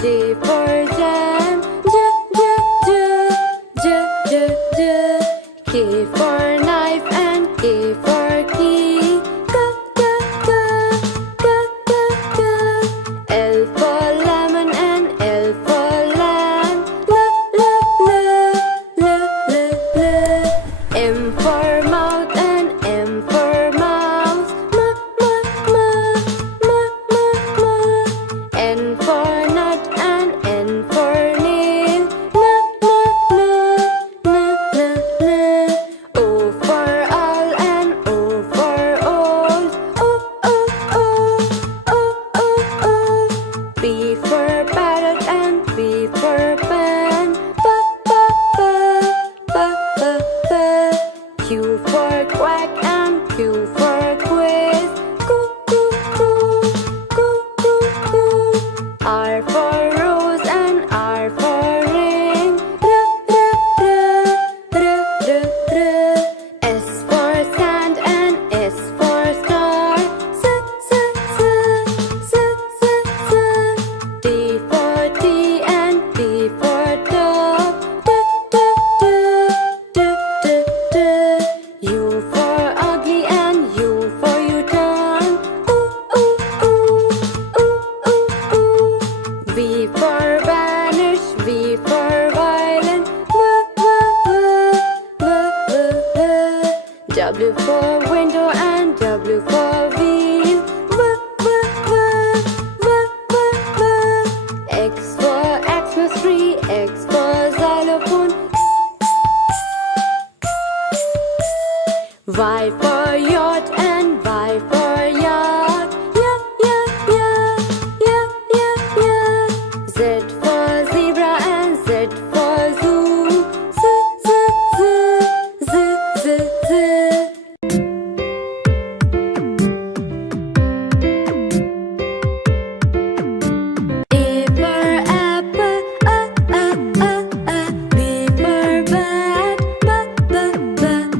J for jam, J. K for knife and K for key, K. L for lemon and L for lamb, L. M for mouth and M for mouse, N for nut and N for nail, N. O for owl and O for owls, O. P for parrot and P for pen, Q for quack and Q for quiz, R for rose and R for ring, S for sand and S for star, T for tea and T for dog, U for ugly and U for U-turn, V for vanish, V for violin, W for window and W for wheel, X for Xmas tree, X for xylophone, Y for yacht and Y for yacht, Z for zebra and Z for zoo, Z. A for apple, B for bat,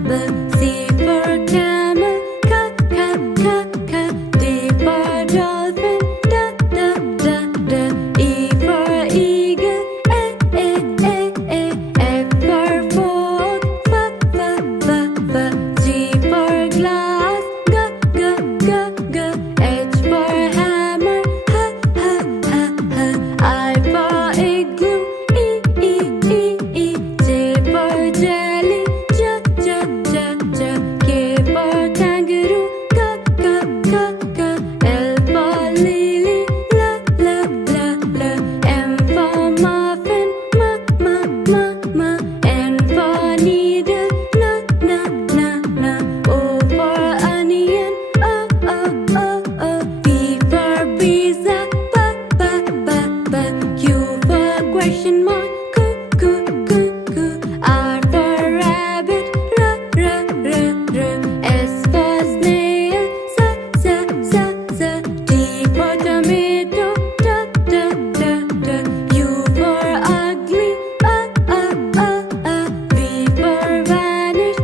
B. C for camel, D for dolphin, E for eagle, F for frog, G for glass, H for hammer, I for igloo, J for jelly, K for kangaroo, L for lily, M for muffin, N for needle, O for onion, P for pizza, Q for question mark, R for rabbit, S for snail, T for tomato, U for ugly, V for vanish,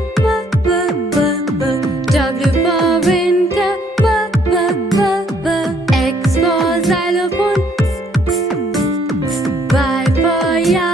W for winter, X for xylophone, Y for yard.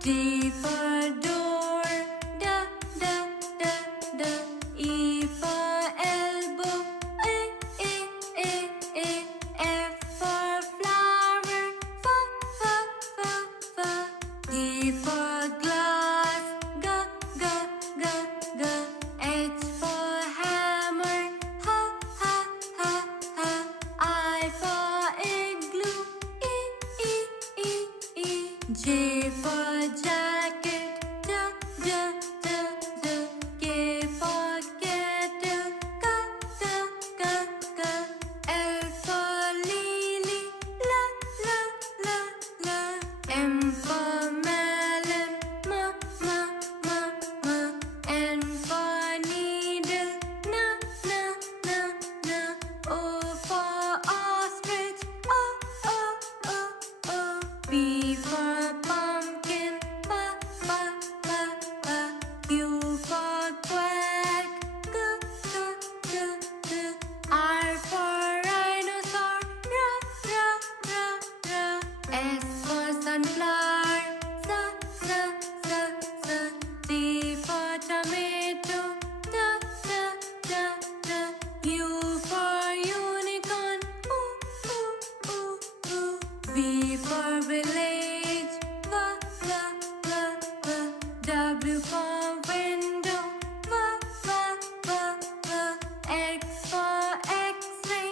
D for door, da da da da. E for elbow, e e e e. F for flower, f f f f. G for glass, g g g g. H for hammer, ha ha ha ha. I for igloo, e e e e. J for jacket, da da da da. K for kettle, ka ka ka ka. L for lily, la la la la. M for melon, ma ma ma ma. N for needle, na na na na. O for ostrich, o o o o. P for pumpkin, pa pa pa pa. Q for quack, g g g g. R for rhinoceros, ra ra ra ra. S for sunflower, sa sa sa sa. T for tomato, da da da da. U for unicorn, ooh ooh ooh ooh. V for village, va va va va. W for window, va va va va. X for X-ray,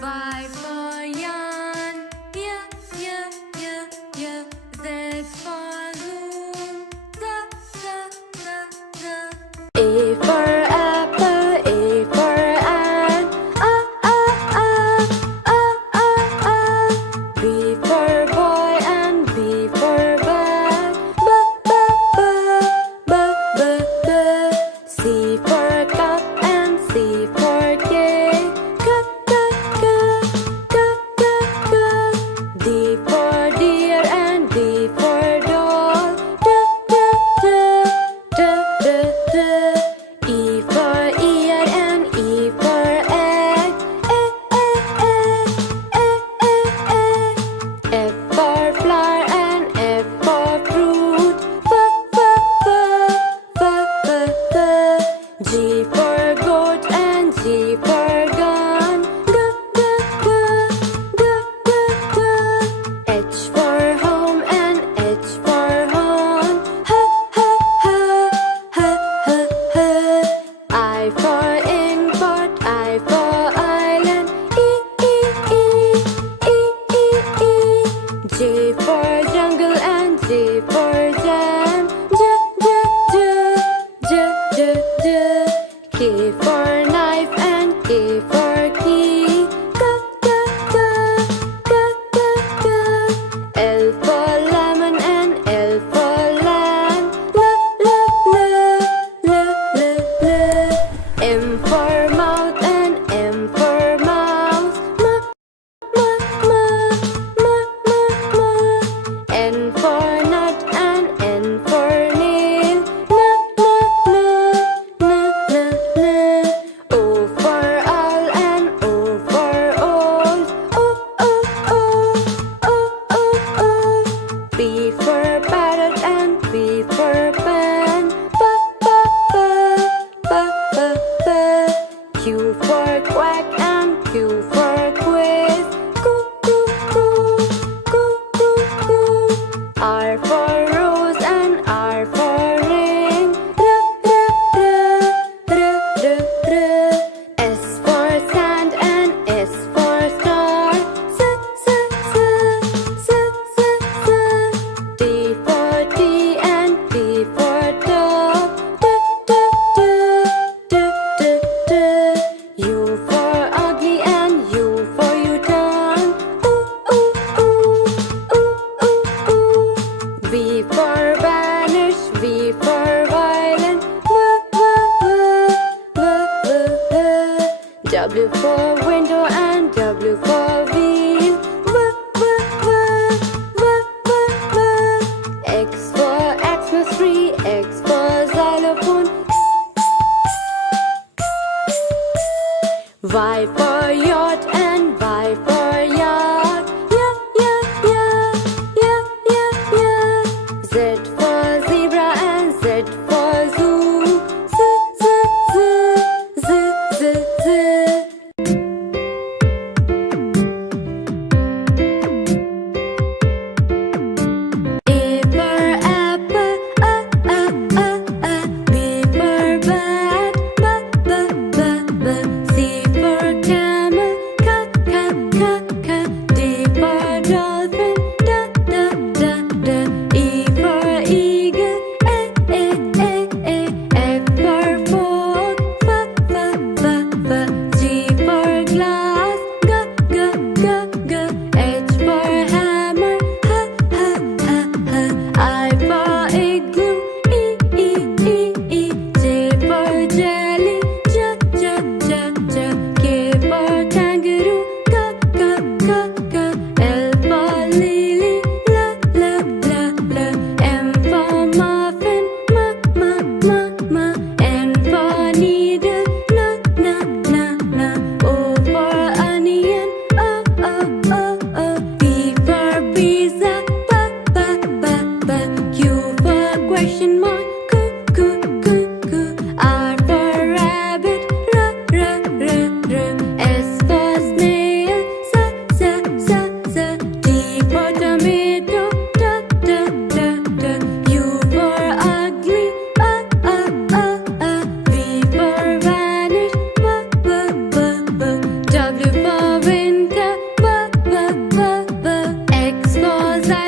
Y for yarn, yeah yeah yeah yeah. Z for zoom, za za za za. A for apple, A for ant, B for boy and B for bag, b. C for cup and C for cake, k. D for deer and D for doll, d. E for ear and E for egg, e. F for flower and F for fruit, f. G for goat and G for gun, g. H for home and H for horn, h. I for import, I for island, e. J for jungle and J for jam, j. K for knife and K for key, k. L for lemon and L for lamb, l. M for mouth and M for mouse, ma.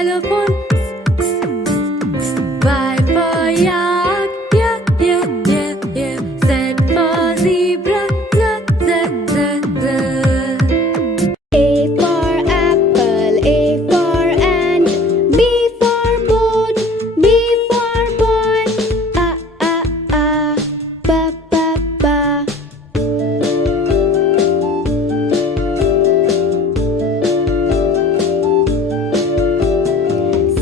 xylophone. Y for yak, yak, yak, yak, yak. Z for zebra, z, z, z, z. A for apple, A for ant. B for boat, B for boy. A, ba, ba, ba.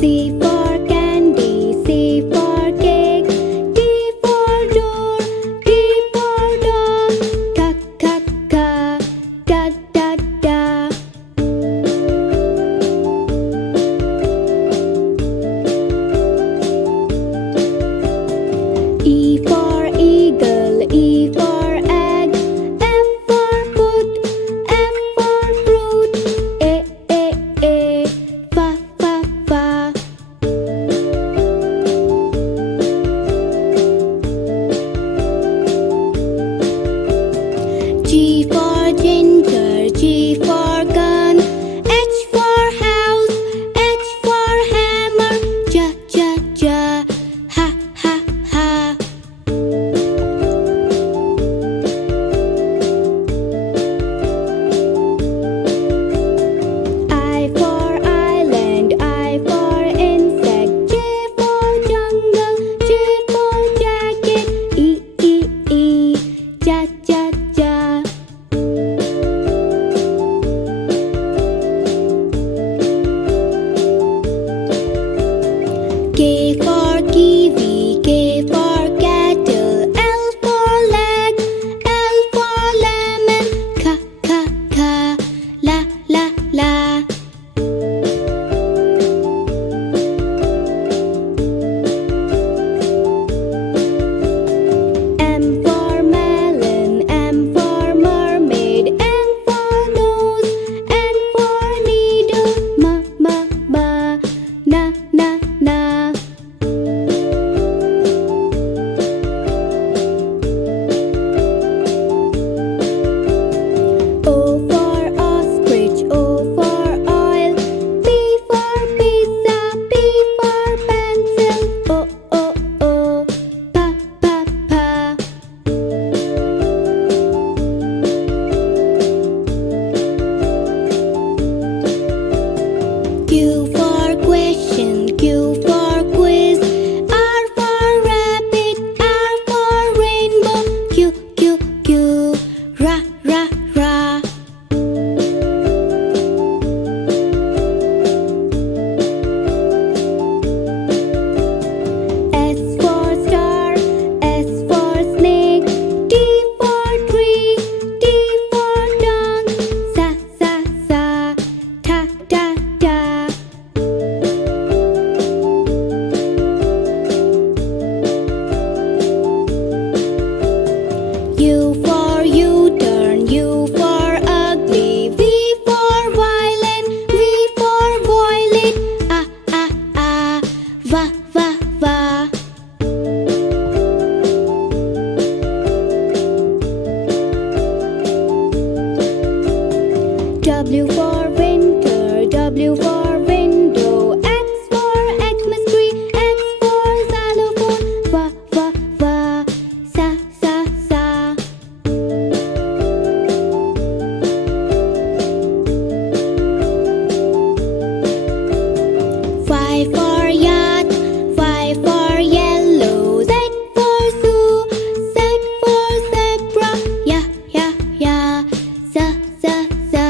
C for candy, C for cake. D for door, D for dog. Ka, ka, ka, da, da, da. E for eagle, E for egg. F for foot, F for fruit. A, fa, fa, fa. G for ginger, G for gun. H for house, H for hammer. Ja, ja, ja, ha, ha, ha. I for island, I for insect. J for jungle, J for jacket. E, ja, ja, ja. K for kiwi, K for cattle. L for leg, L for lemon. Ka, ka, ka, la, la, la. M for melon, M for mermaid. N for nose, N for needle. Ma, ma, ma, na, na, na. O for ostrich, O for oil. P for pizza, P for pencil. O, pa, pa, pa. Q for question, Q for quiz. R for rabbit, R for rainbow. Q, Q, Q, ra, ra, ra. S for star, S for snake. T for tree, T for tongue. Sa, sa, sa, ta, ta, ta. U for U-turn, U for ugly. V for violin, V for violet. A, va, va, va. W for winter, W for window. X for Xmas tree, X for xylophone. Va, va, va, sa, sa, sa. Y for yacht, Y for yellow. Z for zoo, Z for zebra. Ya, ya, ya, za, za, za.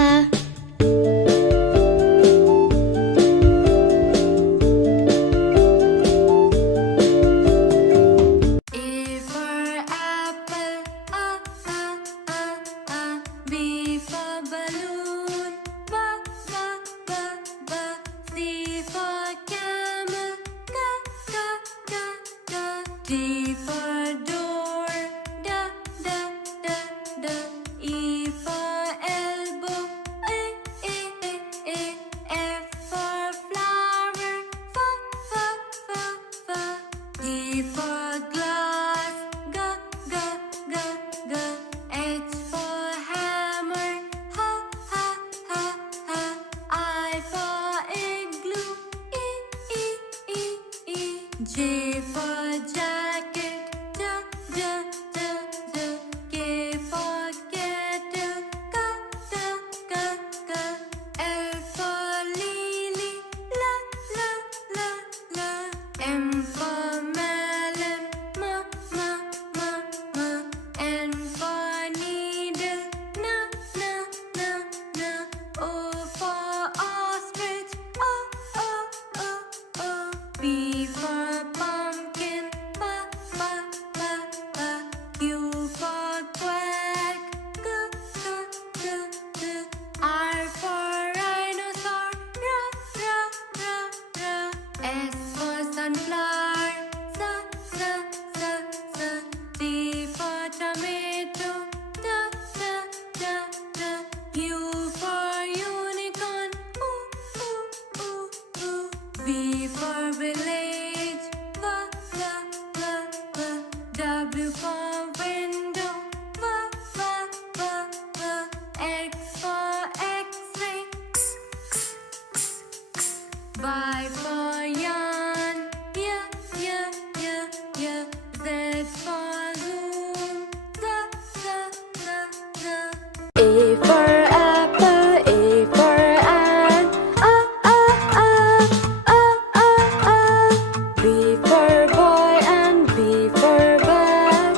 J for jacket, J, J, J, J. K for kettle, K, K, K, K. L for lily, L, L, L, L. M for melon, M, M, M, M. N for needle, N, N, N, N. O for ostrich, O, O, O, O. P for pumpkin, P, P, P, P. Q for quack, K, K, K, K. R for rhinoceros, R, R, R, R. S for sunflower, S, S, S, S. T for tomato, T, T, T, T. U for unicorn, ooh, ooh, ooh, ooh. V for village, V, V, V, V. W for window, V, V, V, V. X for X-ray, X, X, X, X. Y for yarn, Y, Y, Y, Y. Z for zoom, Z, Z, Z, Z. A for apple, A for ant, B for boy and B for bag,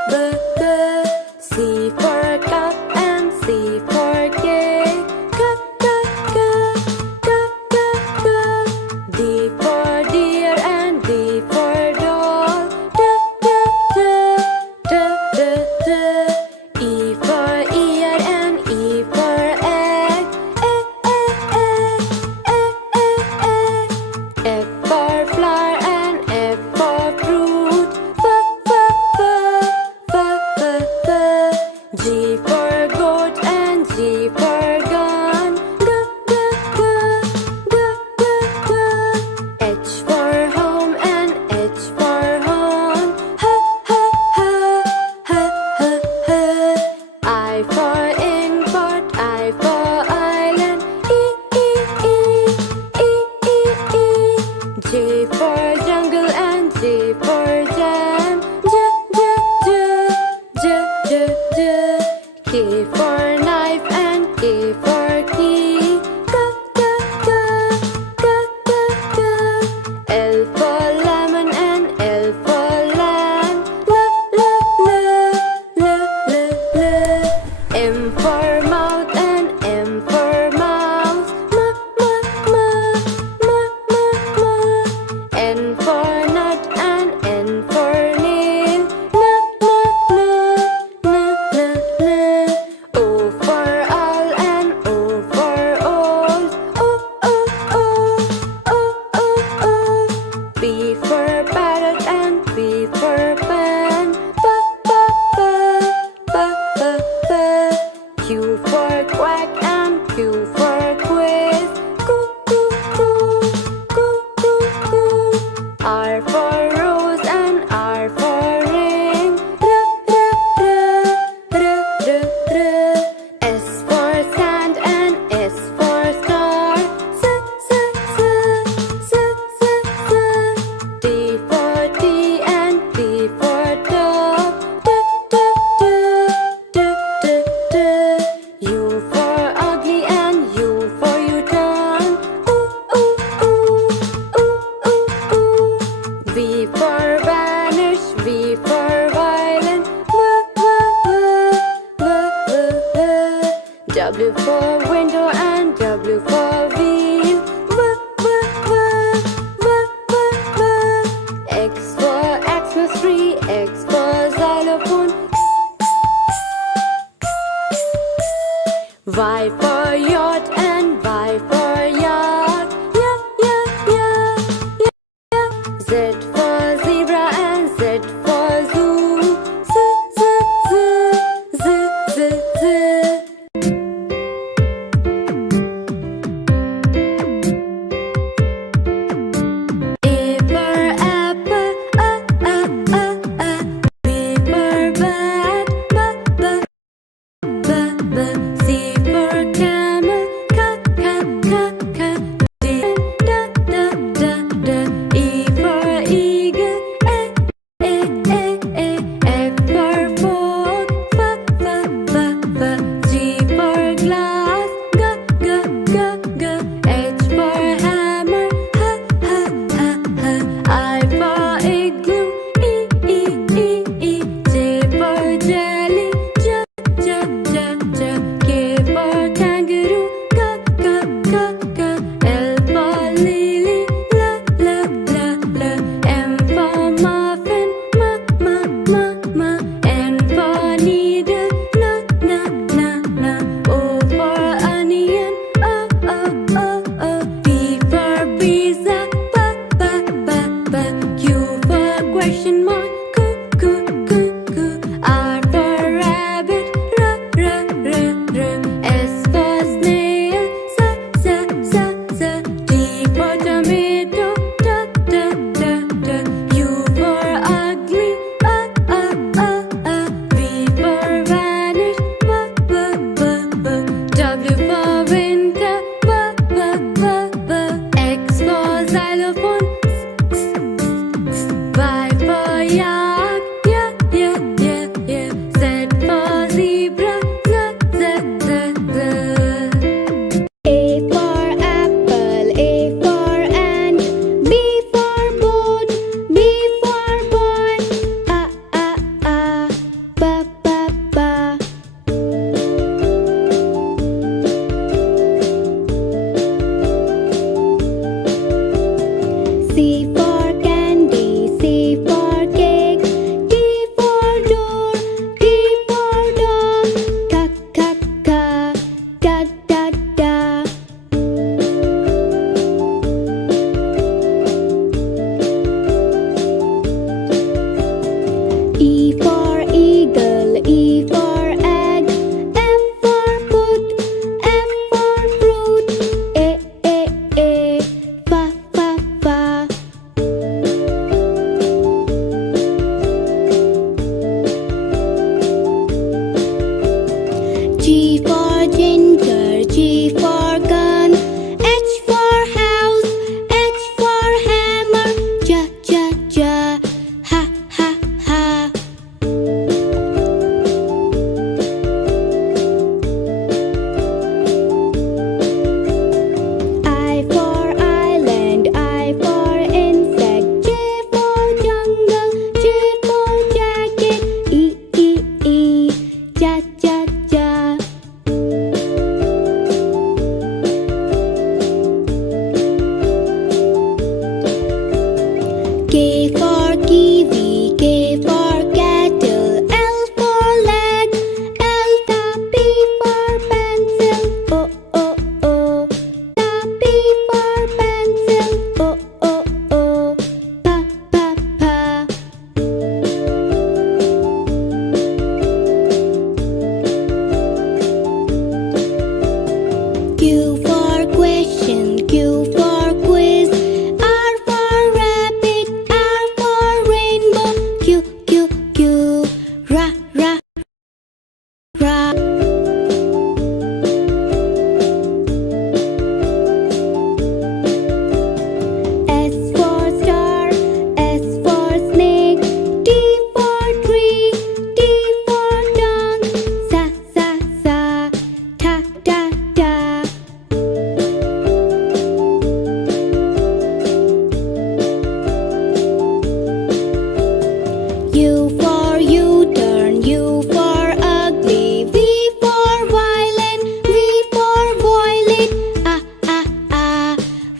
B. C for cup and C for cake, C, C, C, C.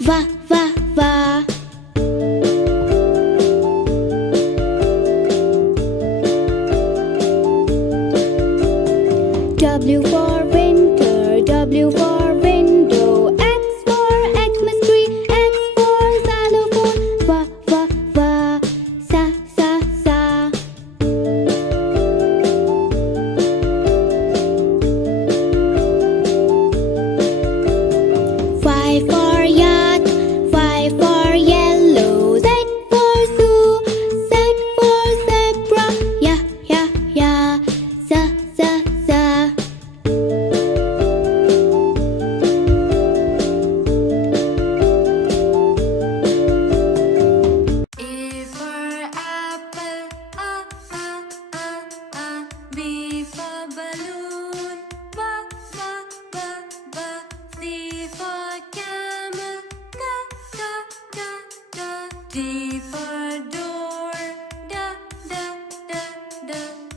va, va, va. W for winter, W for window. X for Xmas tree, X for xylophone. Va, va, va, sa, sa, sa. Y for yacht, Y for yellow. Z for zoo, Z for zebra. Ya, ya, ya, za, za, za. A for apple, B for balloon, B, B, B, B. C for camel, G, G, G, G. D for door, D, D, D, D.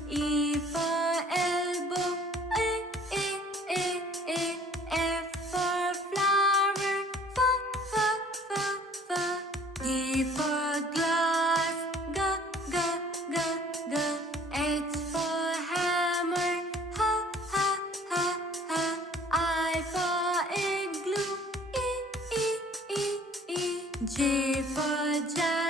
E for elbow, A, A, A, A. F for flower, F, F, F, F. G for glass, G, G, G, G. H for hammer, H, H, H, H. I for igloo, E, E, E, E. J for jar.